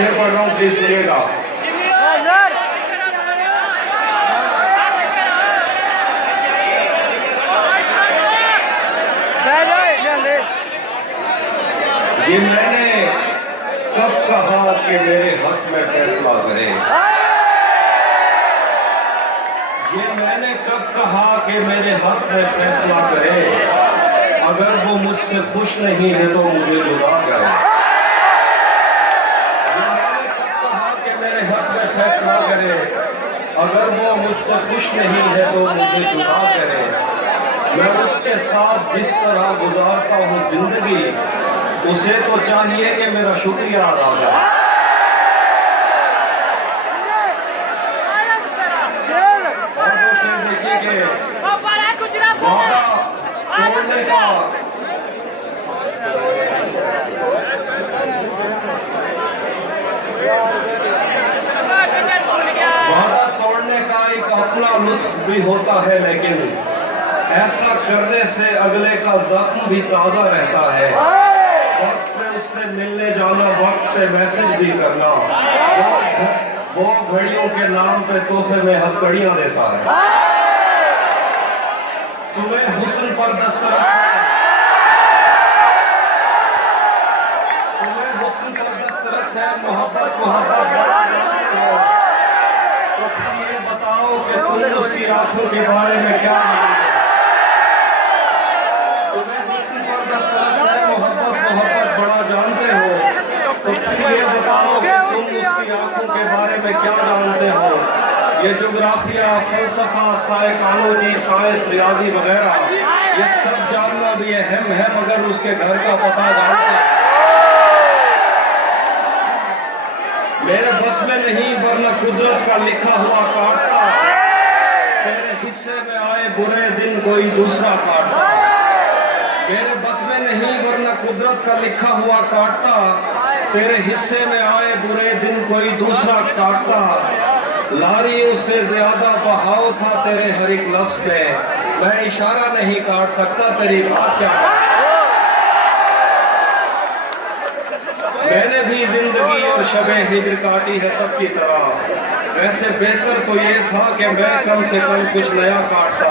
शेर पढ़ रहा हूँ, प्लीज सुनिएगा। ये मैंने कब कहा कि मेरे हक में फैसला करे, ये मैंने कब कहा कि मेरे हक में फैसला करे, अगर वो मुझसे खुश नहीं है तो मुझे जुदा करे। ये मैंने कब कहा कि मेरे हक में फैसला करे, अगर वो मुझसे खुश नहीं है तो मुझे जुदा करे। मैं उसके साथ जिस तरह गुजारता हूँ जिंदगी, उसे तो चाहिए कि मेरा शुक्रिया अदा करे। और वो शेर देखिए कि वादा तोड़ने का वादा तोड़ने का एक अपना लुत्फ भी होता है, लेकिन ऐसा करने से अगले का जख्म भी ताजा रहता है। वक्त पे उससे मिलने जाना, वक्त पे मैसेज भी करना, वो घड़ियों के नाम पे तोहफे में हथकड़ियां देता है। तुम्हें हुस्न पर दस्तरस है, तुम्हें हुस्न पर दस्तरस है, मोहब्बत तो फिर ये बताओ कि तुम उसकी आंखों के बारे में क्या जानते हो? तुम्हें हुस्न पर दस्तरस है, मोहब्बत बड़ा जानते हो, तो फिर ये बताओ कि तुम उसकी आंखों के बारे में क्या जानते हो? ये जोग्राफिया, फलसफा, साइकोलॉजी, साइंस, रियाजी वगैरह, ये सब जानना भी अहम है, मगर उसके घर का पता जानते हैं। मेरे बस में नहीं, वरना कुदरत का लिखा हुआ काटता, तेरे हिस्से में आए बुरे दिन कोई दूसरा काटता। मेरे बस में नहीं, वरना कुदरत का लिखा हुआ काटता, तेरे हिस्से में आए बुरे दिन कोई दूसरा काटता। लारियों से ज्यादा बहाव था तेरे हर एक लफ्ज में, मैं इशारा नहीं काट सकता, तेरी बात क्या। मैंने भी जिंदगी और शबे हिज्र काटी है सबकी तरह, वैसे बेहतर तो ये था कि मैं कम से कम कुछ नया काटता।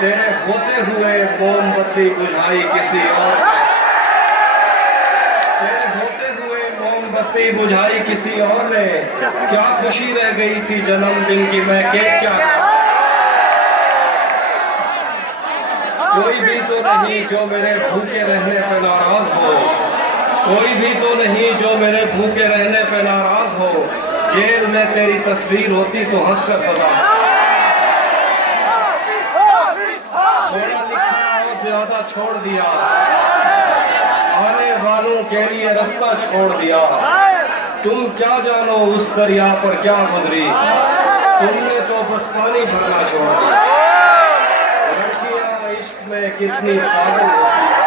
तेरे होते हुए मोमबत्ती बुझाई किसी और ने, तेरे होते हुए मोमबत्ती बुझाई किसी और ने, क्या खुशी रह गई थी जन्मदिन की, मैं केक क्या। कोई भी तो नहीं जो मेरे भूखे रहने पर नाराज हो, कोई भी तो नहीं जो मेरे भूखे रहने पे नाराज हो। जेल में तेरी तस्वीर होती तो हंसकर सजा। थोड़ा लिखा और ज्यादा छोड़ दिया, आने वालों के लिए रास्ता छोड़ दिया। तुम क्या जानो उस दरिया पर क्या गुजरी, तुमने तो बस पानी भरना छोड़ दिया। लड़कियां इश्क में कितनी पागल होती है,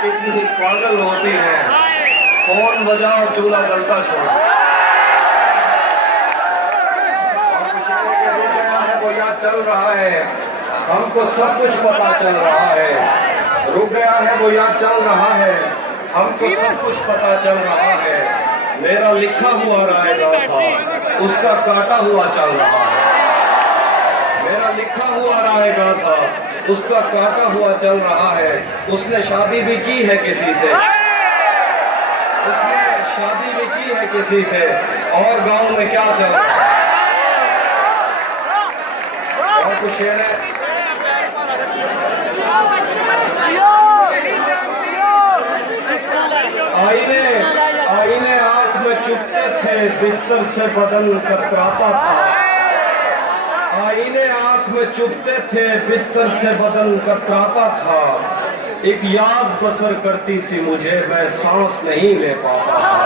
कितनी पागल होती है, फोन बजाओ चूल्हा जलता छोड़। वो याद चल रहा है, हमको सब कुछ पता चल रहा है। रुक गया है वो याद चल रहा है, हमको सब कुछ पता चल रहा है। मेरा लिखा हुआ रायगा था, उसका काटा हुआ चल रहा है। मेरा लिखा हुआ रायगा था, उसका काटा हुआ चल रहा है। उसने शादी भी की है किसी से, उसने शादी भी की है किसी से, और गांव में क्या चल रहा है। और कुछ शेर है, आईने आईने आंख में चुभते थे, बिस्तर से बदन कतराता था। आईने आंख में चुभते थे, बिस्तर से बदन कतराता था। एक याद बसर करती थी मुझे, मैं सांस नहीं ले पाता था।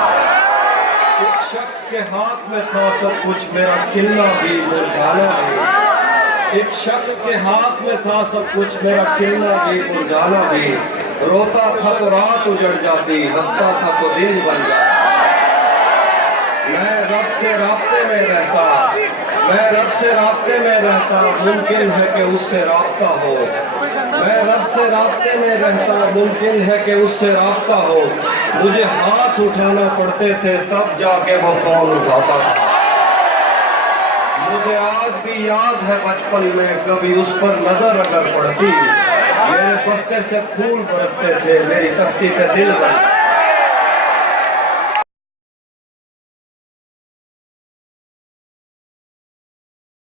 एक शख्स के हाथ में था सब कुछ, मेरा खिलना भी मुरझाना भी। एक शख्स के हाथ में था सब कुछ, मेरा खिलना भी मुरझाना भी। रोता था तो रात उजड़ जाती, हंसता था तो दिन बन जाता। मैं रब से राब्ते में रहता, मैं रब से राब्ते में रहता, मुमकिन है कि उससे राब्ता हो। मैं रब से राब्ते में रहता, मुमकिन है कि उससे राब्ता हो। मुझे हाथ उठाना पड़ते थे तब जाके वो फोन उठाता था। मुझे आज भी याद है बचपन में कभी उस पर नजर अगर पड़ती, मेरे बस्ते से फूल बरसते थे, मेरी तख्ती पे दिल बनता।